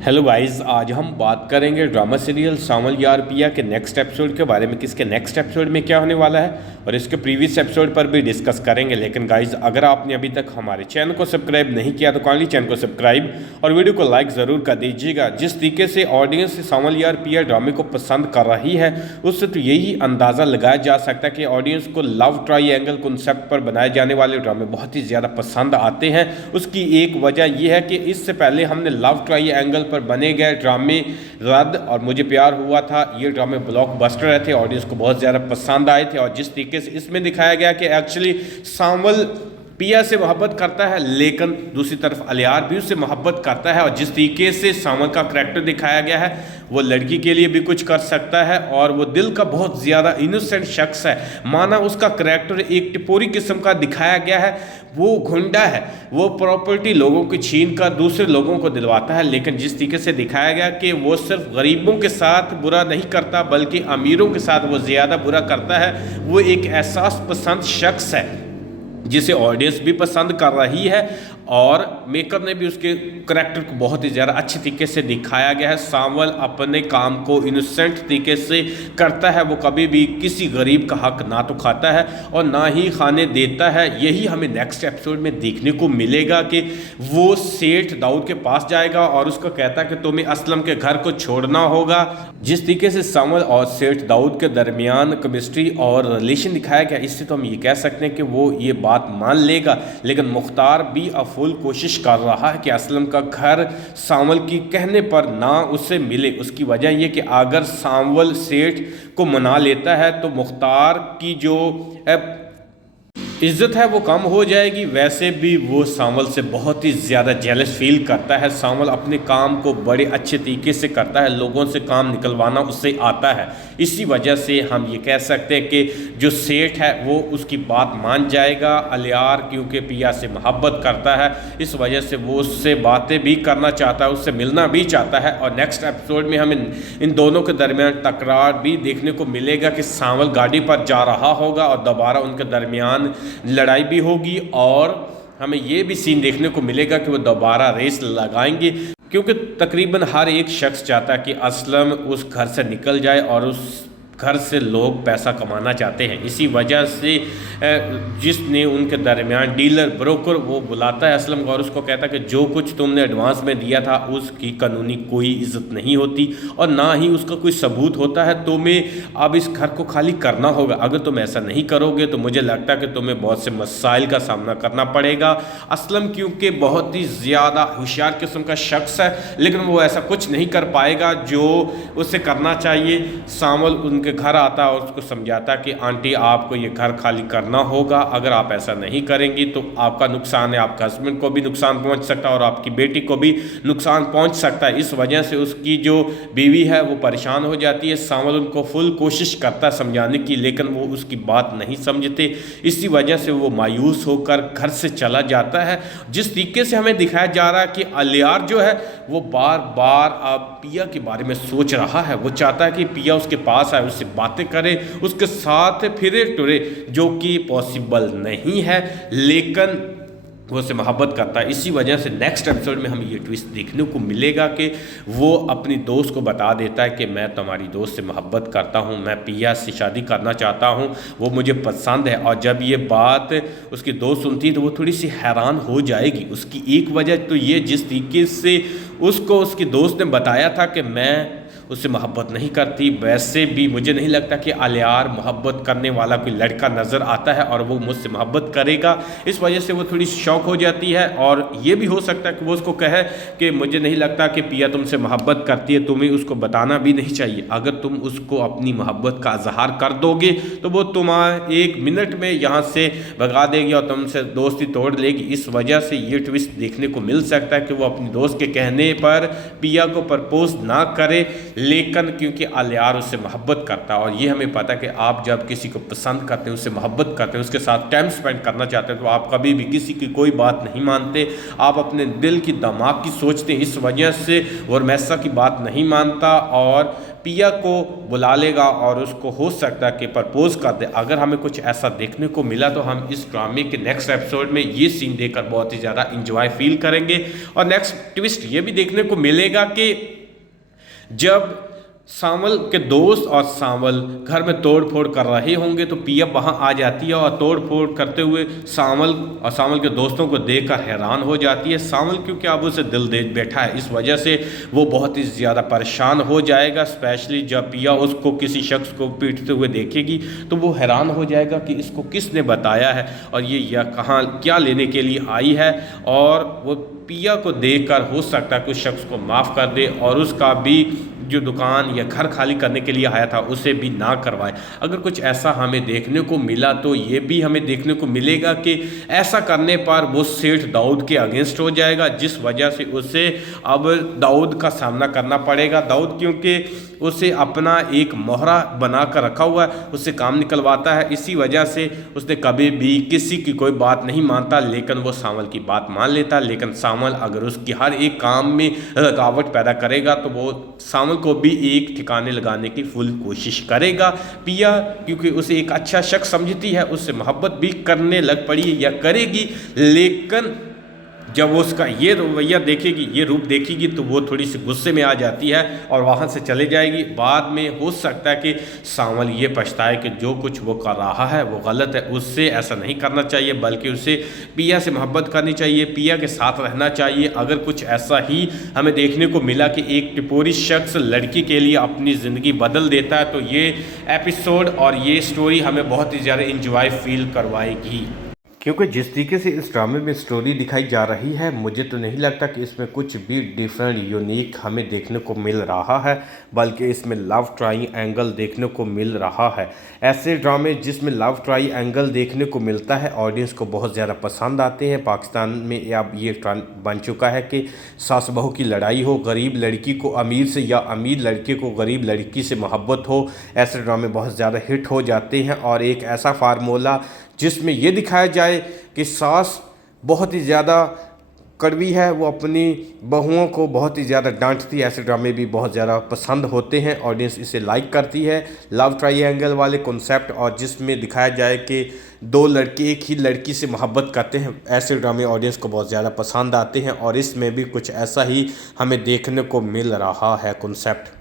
Hello guys, आज हम बात करेंगे ड्रामा सीरियल सावल यार पिया के नेक्स्ट एपिसोड के बारे में कि इसके नेक्स्ट एपिसोड में क्या होने वाला है और इसके प्रीवियस एपिसोड पर भी डिस्कस करेंगे। लेकिन गाइस, अगर आपने अभी तक हमारे चैनल को सब्सक्राइब नहीं किया तो काइंडली चैनल को सब्सक्राइब और वीडियो को लाइक ज़रूर कर दीजिएगा। जिस तरीके से ऑडियंस सावल यार पिया ड्रामे को पसंद कर रही है, उससे तो यही अंदाज़ा लगाया जा सकता है कि ऑडियंस को लव ट्रायंगल कॉन्सेप्ट पर बनाए जाने वाले ड्रामे बहुत ही ज़्यादा पसंद आते हैं। उसकी एक वजह यह है कि इससे पहले हमने लव ट्रायंगल पर बने गए ड्रामे रद्द और मुझे प्यार हुआ था, ये ड्रामे ब्लॉकबस्टर रहे थे, ऑडियंस को बहुत ज़्यादा पसंद आए थे। और जिस तरीके से इसमें दिखाया गया कि एक्चुअली सावल पिया से मोहब्बत करता है, लेकिन दूसरी तरफ अलियार भी उससे मोहब्बत करता है। और जिस तरीके से सावल का करैक्टर दिखाया गया है, वो लड़की के लिए भी कुछ कर सकता है और वो दिल का बहुत ज़्यादा इनोसेंट शख्स है। माना उसका करैक्टर एक टिपोरी किस्म का दिखाया गया है, वो गुंडा है, वो प्रॉपर्टी लोगों की छीन कर दूसरे लोगों को दिलवाता है। लेकिन जिस तरीके से दिखाया गया कि वो सिर्फ गरीबों के साथ बुरा नहीं करता बल्कि अमीरों के साथ वो ज़्यादा बुरा करता है, वो एक एहसास पसंद शख्स है जिसे ऑडियंस भी पसंद कर रही है और मेकर ने भी उसके करैक्टर को बहुत ही ज़्यादा अच्छे तरीके से दिखाया गया है। सावल अपने काम को इनोसेंट तरीके से करता है, वो कभी भी किसी गरीब का हक ना तो खाता है और ना ही खाने देता है। यही हमें नेक्स्ट एपिसोड में देखने को मिलेगा कि वो सेठ दाऊद के पास जाएगा और उसको कहता है कि तुम्हें असलम के घर को छोड़ना होगा। जिस तरीके से सावल और सेठ दाऊद के दरमियान केमिस्ट्री और रिलेशन दिखाया गया, इससे तो हम ये कह सकते हैं कि वो ये बात मान लेगा। लेकिन मुख्तार भी फुल कोशिश कर रहा है कि असलम का घर सावल की कहने पर ना उससे मिले। उसकी वजह यह कि अगर सावल सेठ को मना लेता है तो मुख्तार की जो इज्जत है वो कम हो जाएगी। वैसे भी वो सावल से बहुत ही ज़्यादा जेलस फील करता है। सावल अपने काम को बड़े अच्छे तरीके से करता है, लोगों से काम निकलवाना उससे आता है। इसी वजह से हम ये कह सकते हैं कि जो सेठ है वो उसकी बात मान जाएगा। अलियार क्योंकि पिया से मोहब्बत करता है, इस वजह से वो उससे बातें भी करना चाहता है, उससे मिलना भी चाहता है। और नेक्स्ट एपिसोड में हमें इन दोनों के दरमियान टकरार भी देखने को मिलेगा कि सावल गाड़ी पर जा रहा होगा और दोबारा उनके दरमियान लड़ाई भी होगी और हमें ये भी सीन देखने को मिलेगा कि वो दोबारा रेस लगाएंगे, क्योंकि तकरीबन हर एक शख्स चाहता है कि असलम उस घर से निकल जाए और उस घर से लोग पैसा कमाना चाहते हैं। इसी वजह से जिसने उनके दरमियान डीलर ब्रोकर वो बुलाता है असलम को और उसको कहता है कि जो कुछ तुमने एडवांस में दिया था उसकी कानूनी कोई इज्जत नहीं होती और ना ही उसका कोई सबूत होता है। तुम्हें अब इस घर को खाली करना होगा। अगर तुम ऐसा नहीं करोगे तो मुझे लगता है कि तुम्हें बहुत से मसाइल का सामना करना पड़ेगा। असलम क्योंकि बहुत ही ज़्यादा होशियार किस्म का शख्स है, लेकिन वो ऐसा कुछ नहीं कर पाएगा जो उसे करना चाहिए। सावल उनके घर आता है और उसको समझाता कि आंटी आपको ये घर खाली करना होगा, अगर आप ऐसा नहीं करेंगी तो आपका नुकसान है, आपके हस्बैंड को भी नुकसान पहुंच सकता है और आपकी बेटी को भी नुकसान पहुंच सकता है। इस वजह से उसकी जो बीवी है वो परेशान हो जाती है। सावल उनको फुल कोशिश करता है समझाने की, लेकिन वो उसकी बात नहीं समझते। इसी वजह से वो मायूस होकर घर से चला जाता है। जिस तरीके से हमें दिखाया जा रहा है कि अलियार जो है वो बार बार अब पिया के बारे में सोच रहा है। वो चाहता है कि पिया उसके पास आए, उससे बातें करे, उसके साथ फिरे टुरे, जो कि पॉसिबल नहीं है, लेकिन वो उससे मोहब्बत करता है। इसी वजह से नेक्स्ट एपिसोड में हमें ये ट्विस्ट देखने को मिलेगा कि वो अपनी दोस्त को बता देता है कि मैं तुम्हारी दोस्त से मोहब्बत करता हूँ, मैं पिया से शादी करना चाहता हूँ, वो मुझे पसंद है। और जब ये बात उसकी दोस्त सुनती है तो वो थोड़ी सी हैरान हो जाएगी। उसकी एक वजह तो ये, जिस तरीके से उसको उसकी दोस्त ने बताया था कि मैं उससे मोहब्बत नहीं करती, वैसे भी मुझे नहीं लगता कि अलियार मोहब्बत करने वाला कोई लड़का नज़र आता है और वो मुझसे मोहब्बत करेगा। इस वजह से वो थोड़ी शौक हो जाती है और ये भी हो सकता है कि वो उसको कहे कि मुझे नहीं लगता कि पिया तुमसे मोहब्बत करती है, तुम्हें उसको बताना भी नहीं चाहिए। अगर तुम उसको अपनी मोहब्बत का इजहार कर दोगे तो वो तुम्हें 1 मिनट में यहाँ से भगा देगी और तुमसे दोस्ती तोड़ लेगी। इस वजह से ये ट्विस्ट देखने को मिल सकता है कि वो अपनी दोस्त के कहने पर पिया को प्रपोज ना करे, लेकिन क्योंकि आलियार उससे मोहब्बत करता है और ये हमें पता है कि आप जब किसी को पसंद करते हैं, उससे मोहब्बत करते हैं, उसके साथ टाइम स्पेंड करना चाहते हैं तो आप कभी भी किसी की कोई बात नहीं मानते, आप अपने दिल की दिमाग की सोचते हैं। इस वजह से वो रमेसा की बात नहीं मानता और पिया को बुला लेगा और उसको हो सकता है कि प्रपोज कर दे। अगर हमें कुछ ऐसा देखने को मिला तो हम इस ड्रामे के नेक्स्ट एपिसोड में ये सीन देखकर बहुत ही ज़्यादा इंजॉय फील करेंगे। और नेक्स्ट ट्विस्ट ये भी देखने को मिलेगा कि जब सांवल के दोस्त और सांवल घर में तोड़ फोड़ कर रहे होंगे तो पिया वहाँ आ जाती है और तोड़ फोड़ करते हुए सांवल और सांवल के दोस्तों को देखकर हैरान हो जाती है। सांवल क्योंकि अब उसे दिल दे बैठा है, इस वजह से वो बहुत ही ज़्यादा परेशान हो जाएगा। स्पेशली जब पिया उसको किसी शख्स को पीटते हुए देखेगी तो वो हैरान हो जाएगा कि इसको किसने बताया है और ये कहाँ क्या लेने के लिए आई है। और वो पिया को देखकर हो सकता है कि उस शख्स को माफ़ कर दे और उसका भी जो दुकान या घर खाली करने के लिए आया था उसे भी ना करवाए। अगर कुछ ऐसा हमें देखने को मिला तो ये भी हमें देखने को मिलेगा कि ऐसा करने पर वो सेठ दाऊद के अगेंस्ट हो जाएगा, जिस वजह से उसे अब दाऊद का सामना करना पड़ेगा। दाऊद क्योंकि उसे अपना एक मोहरा बना कर रखा हुआ है, उससे काम निकलवाता है, इसी वजह से उसने कभी भी किसी की कोई बात नहीं मानता, लेकिन वो सांवल की बात मान लेता। लेकिन सांवल अगर उसकी हर एक काम में रुकावट पैदा करेगा तो वो सांवल को भी एक ठिकाने लगाने की फुल कोशिश करेगा। पिया क्योंकि उसे एक अच्छा शख्स समझती है, उससे मोहब्बत भी करने लग पड़ी या करेगी, लेकिन जब वो उसका ये रवैया देखेगी, ये रूप देखेगी तो वो थोड़ी सी गुस्से में आ जाती है और वहाँ से चले जाएगी। बाद में हो सकता है कि सांवल ये पछताए कि जो कुछ वो कर रहा है वो गलत है, उससे ऐसा नहीं करना चाहिए, बल्कि उसे पिया से मोहब्बत करनी चाहिए, पिया के साथ रहना चाहिए। अगर कुछ ऐसा ही हमें देखने को मिला कि एक टिपोरी शख्स लड़की के लिए अपनी ज़िंदगी बदल देता है तो ये एपिसोड और ये स्टोरी हमें बहुत ही ज़्यादा इंजॉय फील करवाएगी। क्योंकि जिस तरीके से इस ड्रामे में स्टोरी दिखाई जा रही है, मुझे तो नहीं लगता कि इसमें कुछ भी डिफरेंट यूनिक हमें देखने को मिल रहा है, बल्कि इसमें लव ट्रायंगल देखने को मिल रहा है। ऐसे ड्रामे जिसमें लव ट्रायंगल देखने को मिलता है ऑडियंस को बहुत ज़्यादा पसंद आते हैं। पाकिस्तान में अब ये ट्रेंड बन चुका है कि सास बहू की लड़ाई हो, गरीब लड़की को अमीर से या अमीर लड़के को गरीब लड़की से मोहब्बत हो, ऐसे ड्रामे बहुत ज़्यादा हिट हो जाते हैं। और एक ऐसा फार्मूला जिसमें ये दिखाया जाए कि सास बहुत ही ज़्यादा कड़वी है, वो अपनी बहुओं को बहुत ही ज़्यादा डांटती है, ऐसे ड्रामे भी बहुत ज़्यादा पसंद होते हैं, ऑडियंस इसे लाइक करती है। लव ट्रायंगल वाले कॉन्सेप्ट और जिसमें दिखाया जाए कि दो लड़के एक ही लड़की से मोहब्बत करते हैं, ऐसे ड्रामे ऑडियंस को बहुत ज़्यादा पसंद आते हैं और इसमें भी कुछ ऐसा ही हमें देखने को मिल रहा है कॉन्सेप्ट।